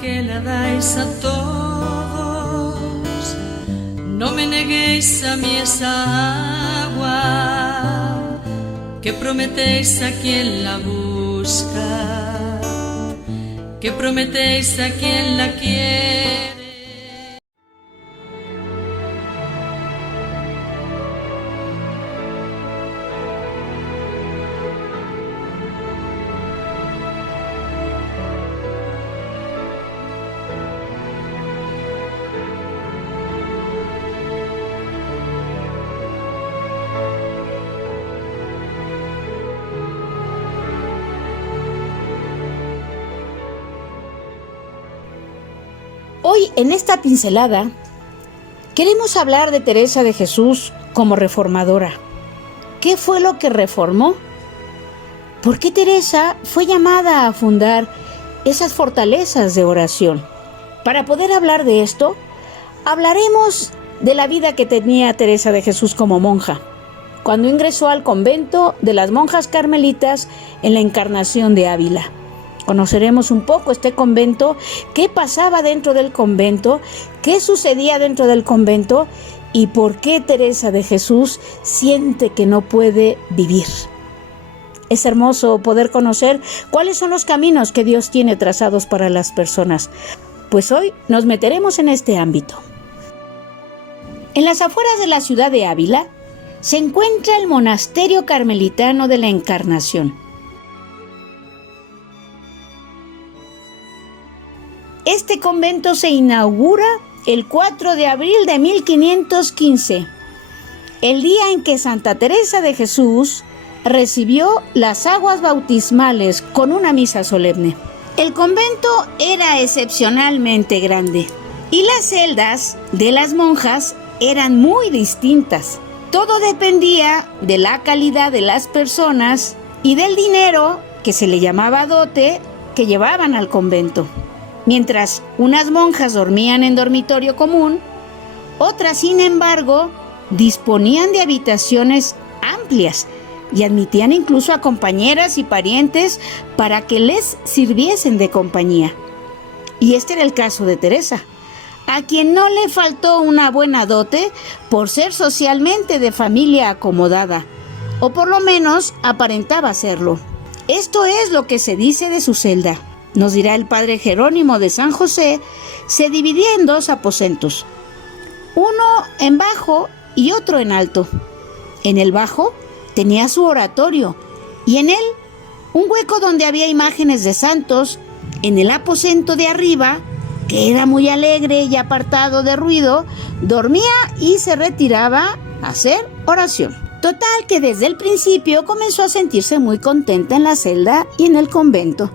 que la dais a todos, no me neguéis a mí esa agua que prometéis a quien la busca, que prometéis a quien la quiere. Hoy, en esta pincelada, queremos hablar de Teresa de Jesús como reformadora. ¿Qué fue lo que reformó? ¿Por qué Teresa fue llamada a fundar esas fortalezas de oración? Para poder hablar de esto, hablaremos de la vida que tenía Teresa de Jesús como monja, cuando ingresó al convento de las monjas carmelitas en la Encarnación de Ávila. Conoceremos un poco este convento, qué pasaba dentro del convento, qué sucedía dentro del convento y por qué Teresa de Jesús siente que no puede vivir. Es hermoso poder conocer cuáles son los caminos que Dios tiene trazados para las personas. Pues hoy nos meteremos en este ámbito. En las afueras de la ciudad de Ávila se encuentra el monasterio carmelitano de la Encarnación. Este convento se inaugura el 4 de abril de 1515, el día en que Santa Teresa de Jesús recibió las aguas bautismales con una misa solemne. El convento era excepcionalmente grande y las celdas de las monjas eran muy distintas. Todo dependía de la calidad de las personas y del dinero, que se le llamaba dote, que llevaban al convento. Mientras unas monjas dormían en dormitorio común, otras, sin embargo, disponían de habitaciones amplias y admitían incluso a compañeras y parientes para que les sirviesen de compañía. Y este era el caso de Teresa, a quien no le faltó una buena dote por ser socialmente de familia acomodada, o por lo menos aparentaba serlo. Esto es lo que se dice de su celda. Nos dirá el padre Jerónimo de San José, se dividía en dos aposentos, uno en bajo y otro en alto. En el bajo tenía su oratorio y en él un hueco donde había imágenes de santos. En el aposento de arriba, que era muy alegre y apartado de ruido, dormía y se retiraba a hacer oración. Total que desde el principio comenzó a sentirse muy contenta en la celda y en el convento.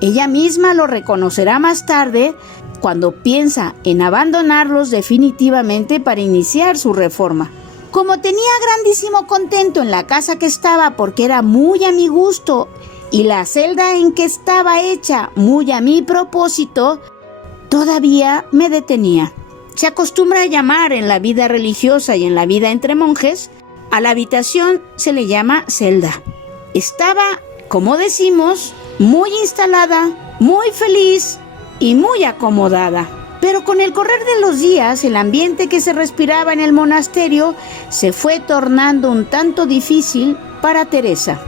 Ella misma lo reconocerá más tarde cuando piensa en abandonarlos definitivamente para iniciar su reforma. Como tenía grandísimo contento en la casa que estaba porque era muy a mi gusto y la celda en que estaba hecha muy a mi propósito, todavía me detenía. Se acostumbra a llamar en la vida religiosa y en la vida entre monjes, a la habitación se le llama celda. Estaba, como decimos, muy instalada, muy feliz y muy acomodada. Pero con el correr de los días, el ambiente que se respiraba en el monasterio se fue tornando un tanto difícil para Teresa.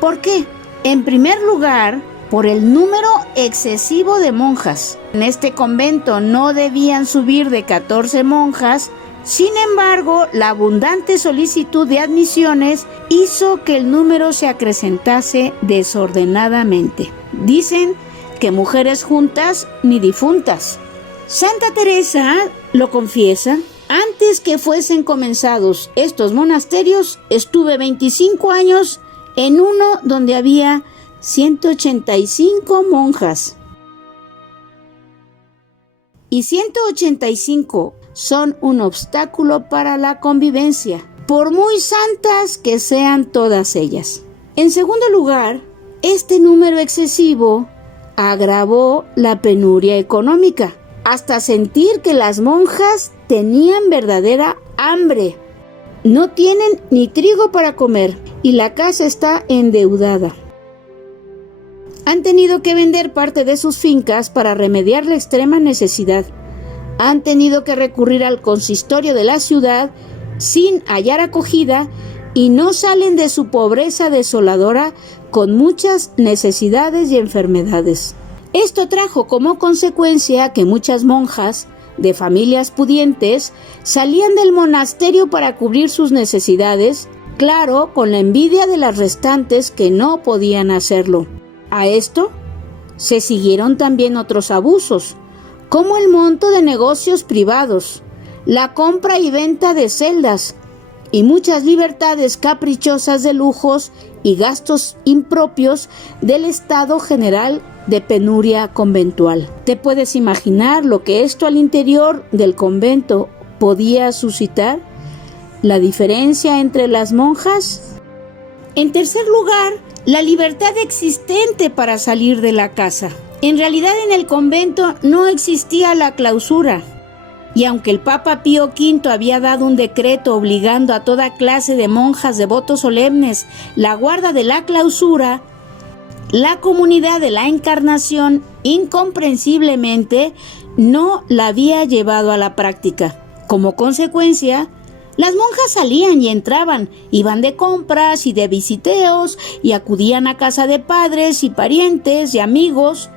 ¿Por qué? En primer lugar, por el número excesivo de monjas. En este convento no debían subir de 14 monjas. Sin embargo, la abundante solicitud de admisiones hizo que el número se acrecentase desordenadamente. Dicen que mujeres juntas ni difuntas. Santa Teresa lo confiesa: antes que fuesen comenzados estos monasterios, estuve 25 años en uno donde había 185 monjas. Y 185 son un obstáculo para la convivencia, por muy santas que sean todas ellas. En segundo lugar, este número excesivo agravó la penuria económica, hasta sentir que las monjas tenían verdadera hambre. No tienen ni trigo para comer y la casa está endeudada. Han tenido que vender parte de sus fincas para remediar la extrema necesidad. Han tenido que recurrir al consistorio de la ciudad sin hallar acogida y no salen de su pobreza desoladora con muchas necesidades y enfermedades. Esto trajo como consecuencia que muchas monjas de familias pudientes salían del monasterio para cubrir sus necesidades, claro, con la envidia de las restantes que no podían hacerlo. A esto se siguieron también otros abusos, como el monto de negocios privados, la compra y venta de celdas y muchas libertades caprichosas de lujos y gastos impropios del estado general de penuria conventual. ¿Te puedes imaginar lo que esto al interior del convento podía suscitar? ¿La diferencia entre las monjas? En tercer lugar, la libertad existente para salir de la casa. En realidad en el convento no existía la clausura. Y aunque el Papa Pío V había dado un decreto obligando a toda clase de monjas de votos solemnes la guarda de la clausura, la comunidad de la Encarnación incomprensiblemente no la había llevado a la práctica. Como consecuencia, las monjas salían y entraban, iban de compras y de visiteos y acudían a casa de padres y parientes y amigos.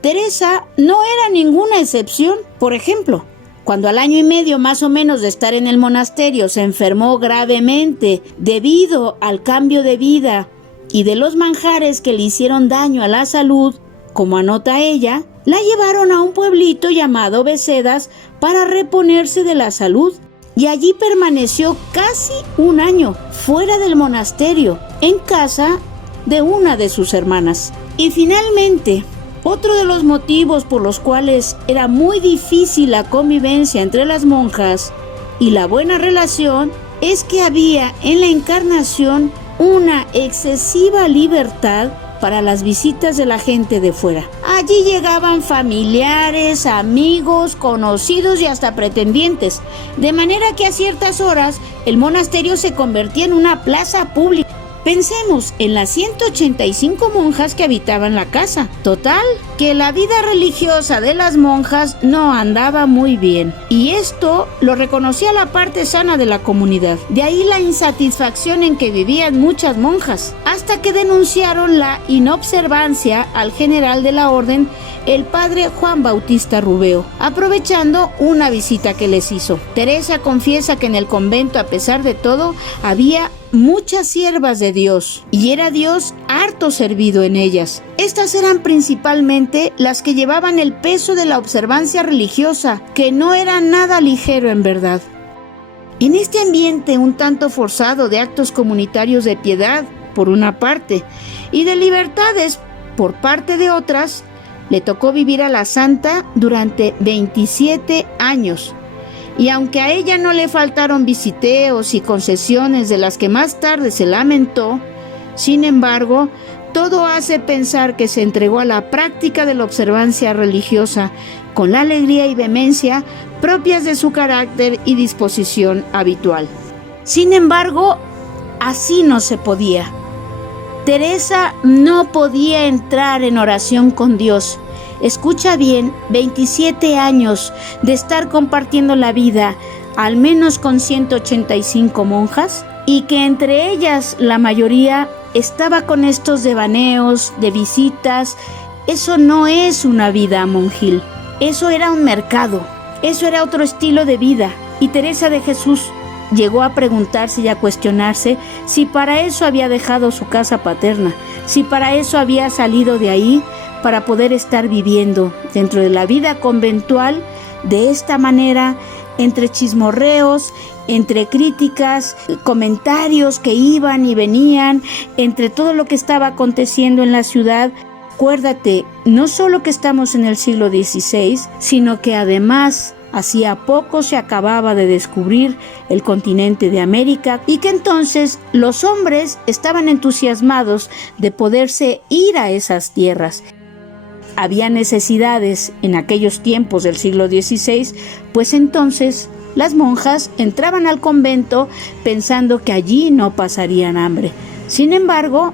Teresa no era ninguna excepción. Por ejemplo, cuando al año y medio más o menos de estar en el monasterio se enfermó gravemente debido al cambio de vida y de los manjares que le hicieron daño a la salud, como anota ella, la llevaron a un pueblito llamado Becedas para reponerse de la salud y allí permaneció casi un año fuera del monasterio, en casa de una de sus hermanas. Y finalmente, otro de los motivos por los cuales era muy difícil la convivencia entre las monjas y la buena relación es que había en la Encarnación una excesiva libertad para las visitas de la gente de fuera. Allí llegaban familiares, amigos, conocidos y hasta pretendientes, de manera que a ciertas horas el monasterio se convertía en una plaza pública. Pensemos en las 185 monjas que habitaban la casa. Total, que la vida religiosa de las monjas no andaba muy bien. Y esto lo reconocía la parte sana de la comunidad. De ahí la insatisfacción en que vivían muchas monjas, hasta que denunciaron la inobservancia al general de la orden, el padre Juan Bautista Rubeo, aprovechando una visita que les hizo. Teresa confiesa que en el convento, a pesar de todo, había muchas siervas de Dios, y era Dios harto servido en ellas. Estas eran principalmente las que llevaban el peso de la observancia religiosa, que no era nada ligero en verdad. En este ambiente un tanto forzado de actos comunitarios de piedad, por una parte, y de libertades, por parte de otras, le tocó vivir a la santa durante 27 años. Y aunque a ella no le faltaron visiteos y concesiones de las que más tarde se lamentó, sin embargo, todo hace pensar que se entregó a la práctica de la observancia religiosa con la alegría y vehemencia propias de su carácter y disposición habitual. Sin embargo, así no se podía. Teresa no podía entrar en oración con Dios. Escucha bien, 27 años de estar compartiendo la vida, al menos con 185 monjas, y que entre ellas la mayoría estaba con estos devaneos, de visitas. Eso no es una vida monjil, eso era un mercado, eso era otro estilo de vida. Y Teresa de Jesús llegó a preguntarse y a cuestionarse si para eso había dejado su casa paterna, si para eso había salido de ahí, para poder estar viviendo dentro de la vida conventual de esta manera, entre chismorreos, entre críticas, comentarios que iban y venían, entre todo lo que estaba aconteciendo en la ciudad. Acuérdate, no solo que estamos en el siglo XVI, sino que además hacía poco se acababa de descubrir el continente de América y que entonces los hombres estaban entusiasmados de poderse ir a esas tierras. Había necesidades en aquellos tiempos del siglo XVI, pues entonces las monjas entraban al convento pensando que allí no pasarían hambre. Sin embargo,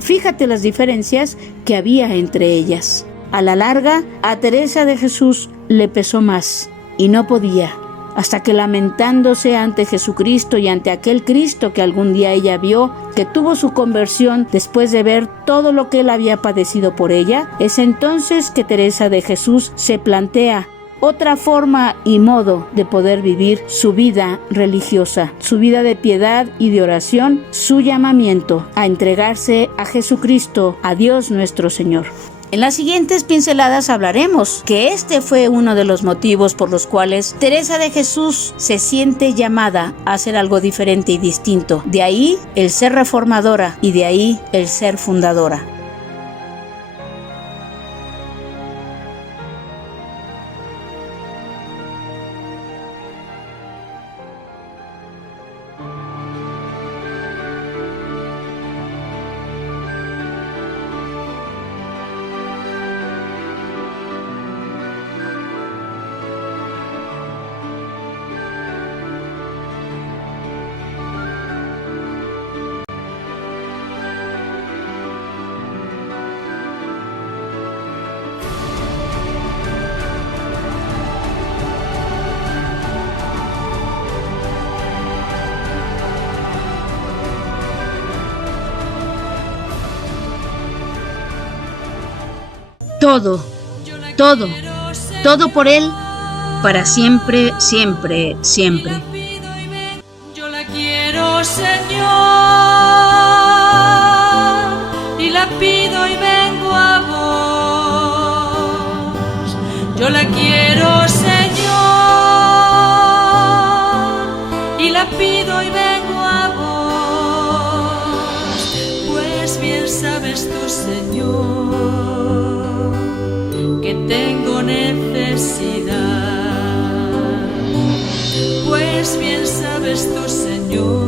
Fíjate las diferencias que había entre ellas. A la larga, a Teresa de Jesús le pesó más y no podía, hasta que lamentándose ante Jesucristo y ante aquel Cristo que algún día ella vio, que tuvo su conversión después de ver todo lo que él había padecido por ella, es entonces que Teresa de Jesús se plantea otra forma y modo de poder vivir su vida religiosa, su vida de piedad y de oración, su llamamiento a entregarse a Jesucristo, a Dios nuestro Señor. En las siguientes pinceladas hablaremos que este fue uno de los motivos por los cuales Teresa de Jesús se siente llamada a hacer algo diferente y distinto. De ahí el ser reformadora y de ahí el ser fundadora. Todo por Él, para siempre, siempre, siempre. Yo la quiero, Señor, y la pido y vengo a vos. Yo la quiero, Señor, y la pido y vengo a vos. Pues bien sabes tú, Señor, que tengo necesidad, pues bien sabes tú, Señor,